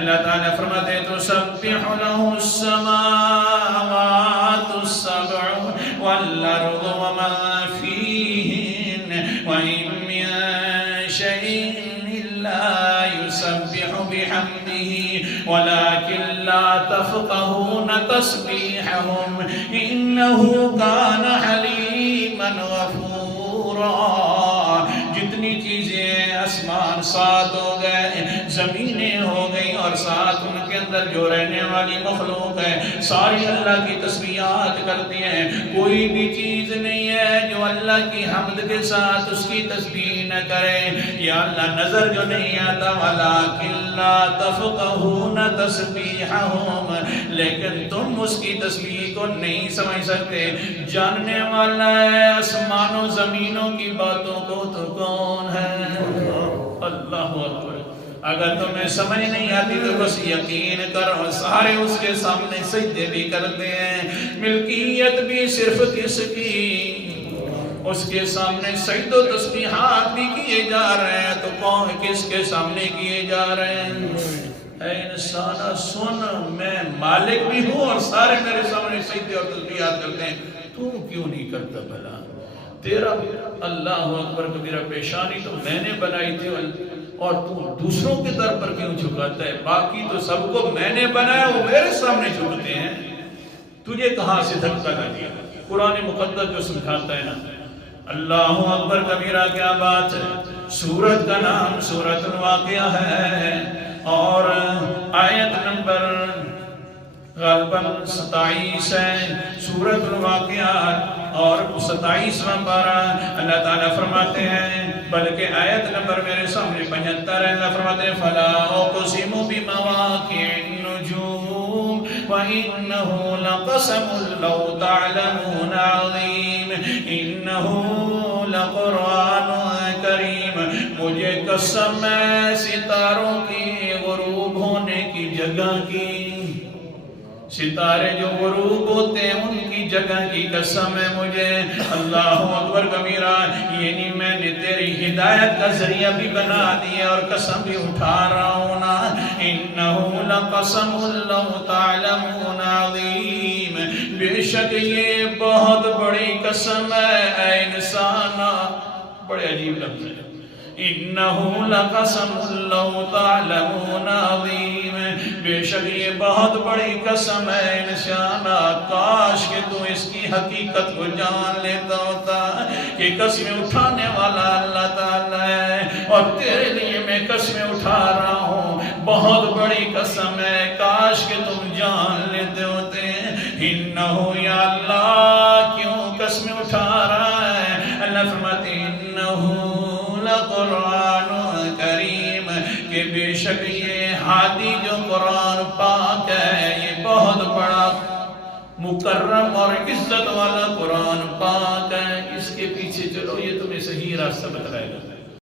اللہ تعالیٰ فرماتے ہیں تسبح له السماوات السبع والارض ومن فيهن وإن من شيء إلا يسبح بحمده ولكن لا تفقهون تسبيحهم إنه كان حليما غفورا. جتنی چیزیں آسمان سات ہو گئے، زمینیں ہو گئی، اور ساتھ ان کے اندر جو رہنے والی مخلوق ہے ساری اللہ کی تسبیحات کرتی ہیں. کوئی بھی چیز نہیں ہے جو اللہ کی حمد کے ساتھ اس کی تسبیح نہ کرے. یا اللہ نظر جو نہیں آتا وَلَٰكِن لَا تَفْقَهُونَ تَسْبِيحَهُمْ، لیکن تم اس کی تسبیح کو نہیں سمجھ سکتے. جاننے والا ہے آسمان و زمینوں کی باتوں کو تو کون ہے؟ اللہ اکبر. اگر تمہیں سمجھ نہیں آتی تو بس یقین کرو سارے اس کے سامنے سجدے بھی کرتے ہیں. ملکیت بھی صرف کس کی؟ اس کے سامنے سجد و تسبیحات بھی کیے جا رہے ہیں. تو کون کس کے سامنے کیے جا رہے ہیں؟ اے انسان سن، میں مالک بھی ہوں اور سارے میرے سامنے سجدے اور تسبیحات کرتے ہیں. تو کیوں نہیں کرتا بھلا؟ تیرا اللہ اکبر کبیرہ پیشانی تو میں نے بنائی تھی اور تو دوسروں کے در پر کیوں جھکاتا ہے؟ باقی تو سب کو میں نے بنایا، وہ میرے سامنے جھکتے ہیں. تجھے کہاں سے دھکا نہ دیا؟ قرآن مقدس جو سمجھاتا ہے نا. اللہ اکبر کبیرہ کیا بات ہے. سورت کا نام سورت الواقعہ ہے اور آیت نمبر غالباً 27 ہے. سورت الواقعہ اور 27واں پارہ. اللہ تعالیٰ فرماتے ہیں، بلکہ آیت نمبر میرے سامنے 75 ہے. اللہ فرماتے ہیں فَلَا أُقْسِمُ بِمَوَاقِعِ النُّجُومِ وَإِنَّهُ لَقَسَمٌ لَوْ تَعْلَمُونَ عَظِيمٌ إِنَّهُ لَقُرْآنٌ كَرِيمٌ. مجھے قسم ہے ستاروں کی غروب ہونے کی جگہ کی. ستارے جو غروب ہوتے ہیں ان کی جگہ کی قسم ہے مجھے. اللہ اکبر کبیرہ. یعنی میں نے تیری ہدایت کا ذریعہ بھی بنا دیا اور قسم بھی اٹھا رہا ہوں نا. انہو لقسم لو تعلمون عظیم. بے شک یہ بہت بڑی قسم ہے اے انسان. بڑے عجیب لفظ ہے. انہو لقسم لو تعلمون عظیم. بے شک یہ بہت بڑی قسم ہے انسان. کاش کہ تو اس کی حقیقت کو جان لیتا ہوتا کہ قسمیں اٹھانے والا اللہ تعالیٰ ہے اور تیرے لیے میں قسمیں اٹھا رہا ہوں. بہت بڑی قسم ہے. کاش کہ تم جان لیتے ہوتے. انہو یا اللہ کیوں قسمیں اٹھا رہا ہے؟ اللہ فرماتے انہو قرآن کریم کہ بے شک یہ ہادی جو قرآن پاک ہے یہ بہت بڑا مکرم اور عزت والا قرآن پاک ہے. اس کے پیچھے چلو یہ تمہیں صحیح راستہ بتلائے گا.